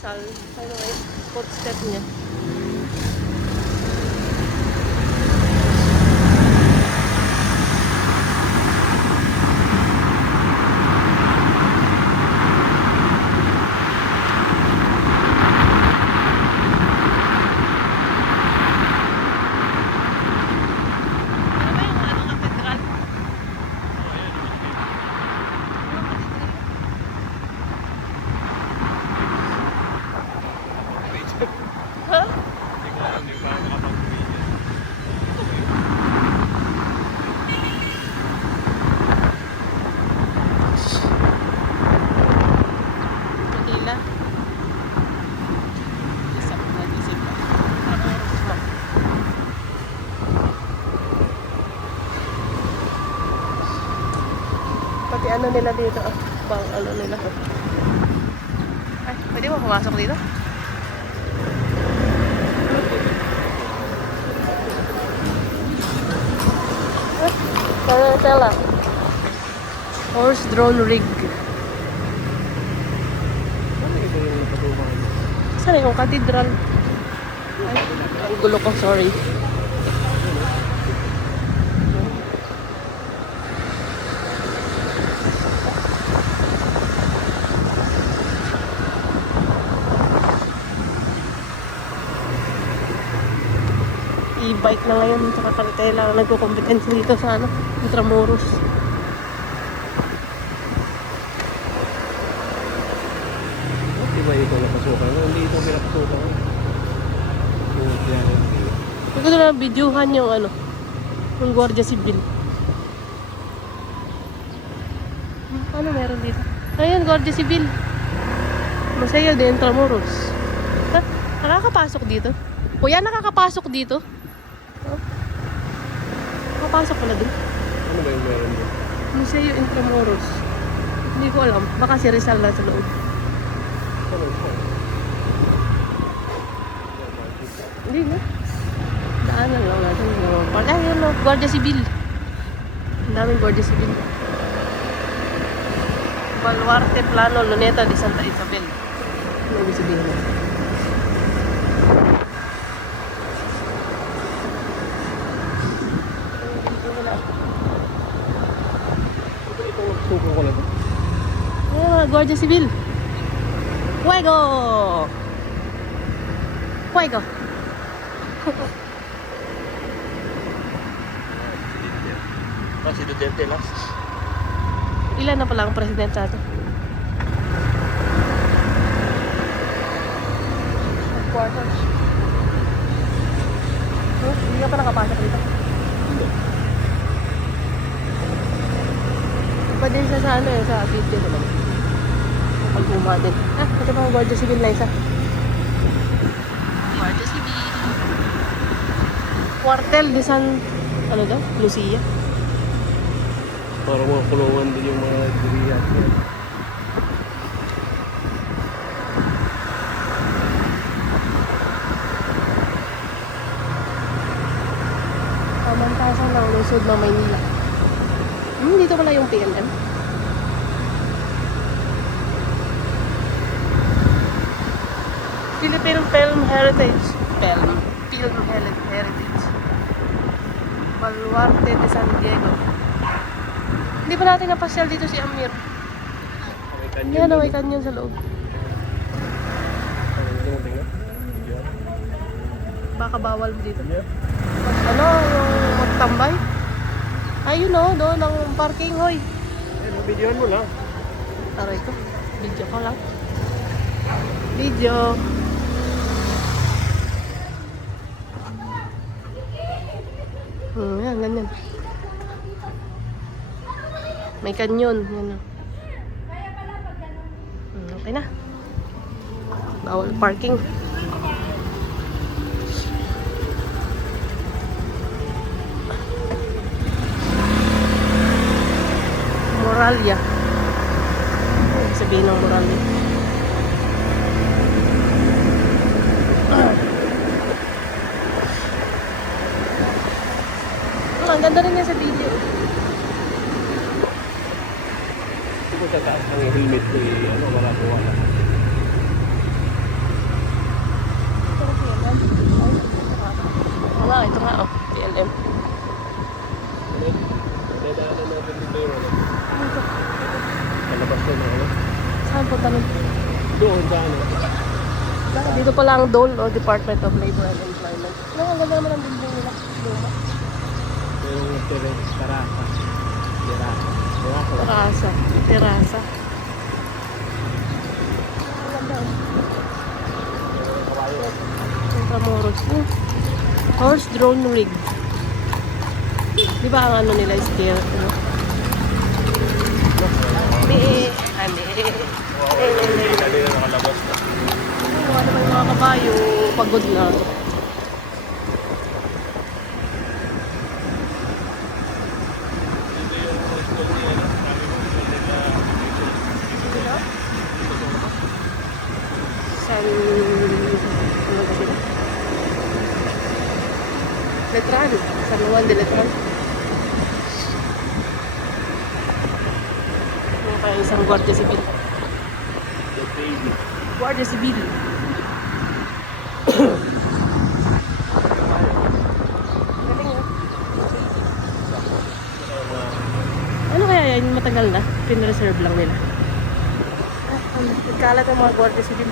Rizal. Ano ay footstep niya. Pati ano nila dito, pang ano nila. Ay, pwede mo pumasok dito? Tela. Horse drone rig. Saan yung cathedral? Ay, ang gulo ko, sorry. E-bike na ngayon, tsaka karitela nagko-competence dito sa ano, Intramuros. Diba ito napasukan? Hindi ito pinapasukan. Huwag ko na videohan yung ano, yung Guardia Civil. Ano meron dito? Ayun, Guardia Civil. Masaya din, Intramuros. Ha? Nakakapasok dito? Kuya, nakakapasok dito? Nakapasok pala dun. Ano ba yung meron doon? Museo Intramuros. Hindi ko alam. Baka si Rizal na sa loob. Ano ito? Hindi na. Daanan lang natin. Ay, yun no. Guardia Civil. Ang daming Guardia Civil. Baluarte Plano, Luneta de Santa Isabel. Ano ibig sabihin mo? Ito nagsuko ko na ito. Ayan mga Guardia Civil. Fuego! Fuego! Si Duterte last. Ilan na pala ang president sa ito? Headquarters. Oh, hindi ka pa nakapasok dito? Hindi. Pa din siya sa ano eh, sa video naman. Pag-uma din. Ah, ito pa ang Guardia Civil na isa. Guardia Civil. Cuartel de San... ano daw? Lucia. Para mga kulungan din yung mga diriya. Pamantasan ng lungsod ng Maynila. Dito pala yung PNM. Philippine Film Heritage. Film Heritage. Baluarte de San Diego. Hindi pa natin napasyal dito si Amir. Yan, may kanyon sa loob. Baka bawal dito. Ano, yung magtambay? Ayun o, doon ang parking, hoy. Videoan mo lang. Aray ko, video ko lang. Video. Yan, ganyan. May kanyon. Yan o. Okay na. Bawal parking. Moralia. Sabihin ng Moralia. Ang ganda rin niya sa video. Ito sa taas ng helmet ko ano, wala po wala. Ito yung ano. Ano to? Palabas ko na ano. Saan punta nun? Doon sa ano. Dito pala ang DOL o Department of Labor and Employment. No, ang ganda naman ang building nila. Luma. Yung terasa. Terasa. Terasa. Ang ganda. Intramuros. Horse drone rig. Di ba ang ano nila is clear? Ano? Hindi na nila nakalabas na. Ano ba yung mga kabayo? Pagod na. San... Ano ba sila? Letran. San Juan de Letran. Ano pa yung isang Guardia Civil? Guardia Civil. Galing ah. Ano kaya yan? Matagal na? Pin-reserve lang nila. Nagkalat ang mga Guardia Civil.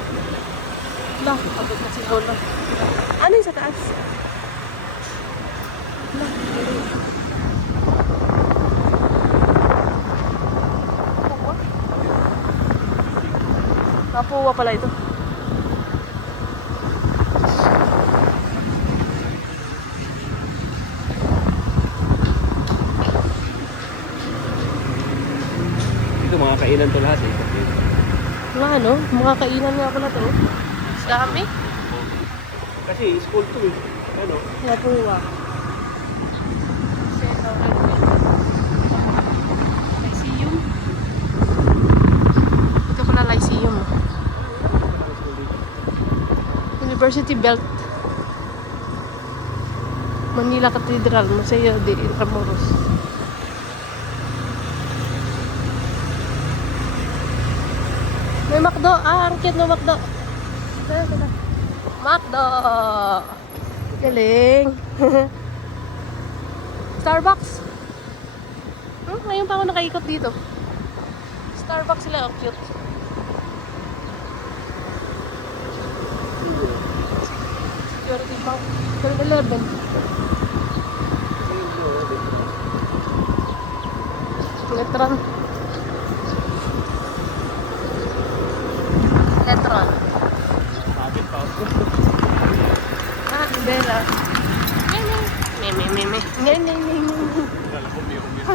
Wala, abot na si Lola. Ano yung sa taas? Wala, galing. Kapuwa pala ito. Dito mga kainan to lahat eh. Mga ano? Mga kainan nga pala to. Dami. Kasi school to eh. Ano? Kapuwa. Lyceum. Ito pala Lyceum. University Belt. Manila Cathedral, Museo de Intramuros. May McDo. Ah, ang cute na McDo. McDo. Galing. Starbucks. Ngayon pa ako nakaikot dito. Starbucks sila, ang cute. Security bank. 7-Eleven. Letran. Letran. Sabit pa ako. Ah, Bella. Me. Kala ko may umiyak.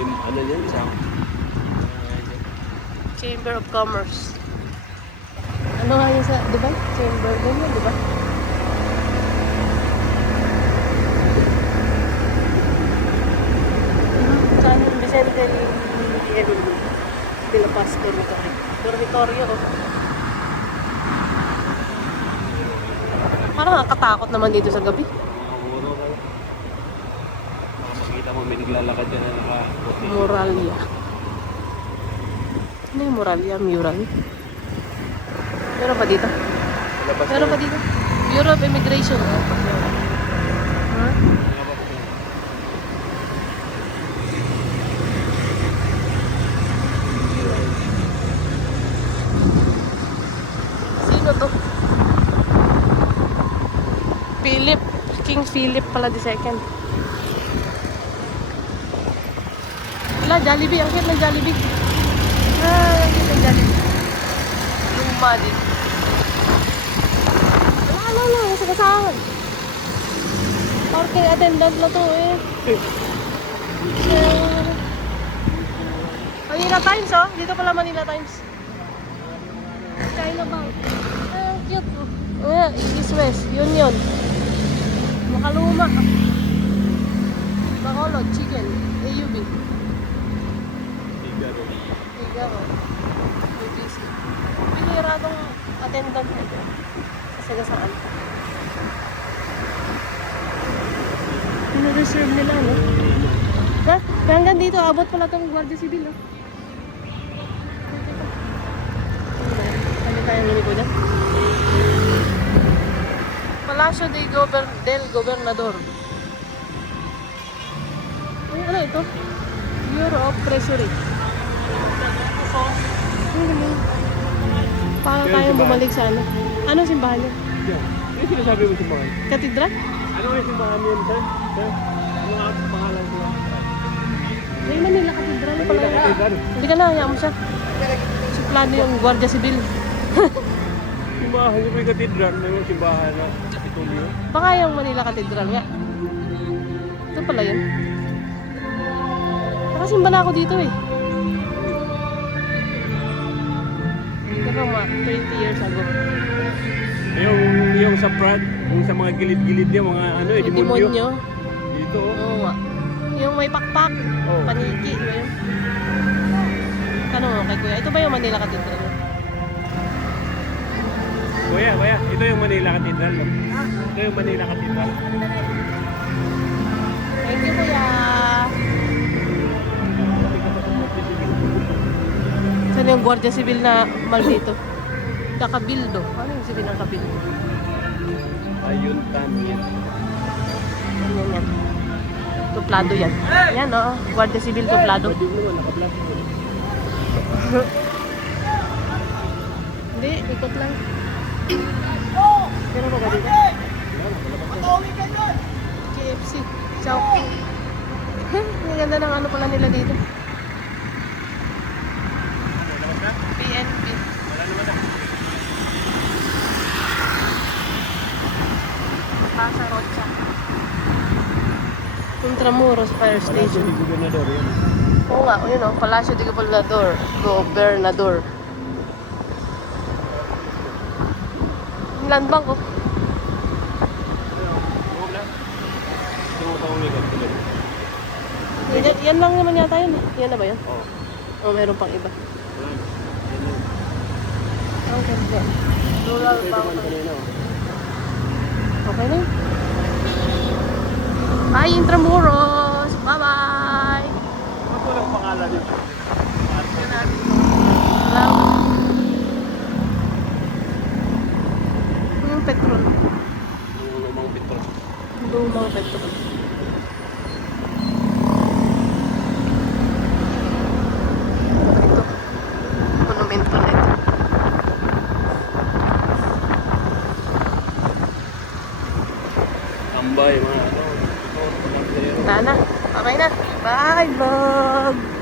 Yung ano yan, isang Chamber of Commerce. Ano nga yun sa, di ba? Chamber, ganyan, di ba? San Vicente de la Paz Dormitory. Dormitorio, oh. Parang nakakatakot naman dito sa gabi. Muro kayo. Baka makita mo may naglalakad dyan na naka-puti. Moralia. Ano yung Moralia? Mural? Meron pa dito? Labas Meron pa dito? Bureau of Immigration. Ha? Sino to? Philip. King Philip pala the second. Wala, Jollibee. Ang cute ng Jollibee. Ah, ang cute ng Jollibee. Luma din. Wala. Sa kasahan. Parking attendant na to eh. Manila Times oh. Dito pala Manila Times. China Bank. Ah, cute. East West. Union. Makaluma. Bacolod. Chicken. AUB. Figaro. ABC. Pinira tong attendant nito. Sa sagasaan. Pino-reserve nila, no? Ha? Hanggang dito, abot pala itong Guardia Civil, no? Ano tayong mini ko dyan? Palacio del Gobernador. Ay, ano ito? Bureau of Treasury. Really? Paano Kaya tayo simbahan? bumalik sa ano? Anong simbahan niya? Yan. Ano yung sinasabi mo simbahan? Katedral? Ano yung simbahan yun, sir? Sir? Ano nga ang pangalan ko? Ay, Manila Katedral pala Manila yun. Cathedral. Hindi ka na, hayaan mo siya. Suplado yung Guardia Civil. Simbahan yung may katedral na yung simbahan na Kapitolyo. Baka yung Manila Cathedral nga. Ito pala yun. Nakasimba na ako dito eh. Pero 20 years ago. Yung sa Prad, yung sa mga gilid-gilid niya, mga ano eh, Yung demonyo. demonyo. Dito oh. Oo nga. Yung may pakpak. Oo. Paniki. Ba yun? Tanong mo kay Kuya, ito ba yung Manila Cathedral? Kuya, ito yung Manila Cathedral. No? Ito yung Manila Cathedral. Thank you, Kuya. Saan yung Guardia Civil na maldito? Kakabildo. Ano yung sabihin ng kabildo? Ayun, yan. Ano yan? Tuplado yan. Yan o. Guardia Civil tuplado. Pwede mo naman, naka-black mo. Hindi, ikot lang. Pero ba dito? KFC. Chowking. Ang ganda ng ano pala nila dito. PNP. Wala naman na. Casa Rocha. Intramuros Fire Station. Hindi gobernador yan. Oo nga, yun o. Palacio de Gobernador. Gobernador. Land bank oh. Yan lang naman yata yun eh. Yan na ba yun? Oo. O meron pang iba. Wala. Okay, yeah. Rural bank. Okay na yun. Bye, Intramuros! Bye-bye! Ba't walang pangalan yun? Salamat. Yung petrol. Yung lumang petrol. Lumang petrol. Ito. Monumento na ito. Tambay, mga ano. Ito, Wala na. Okay na. Bye, vlog!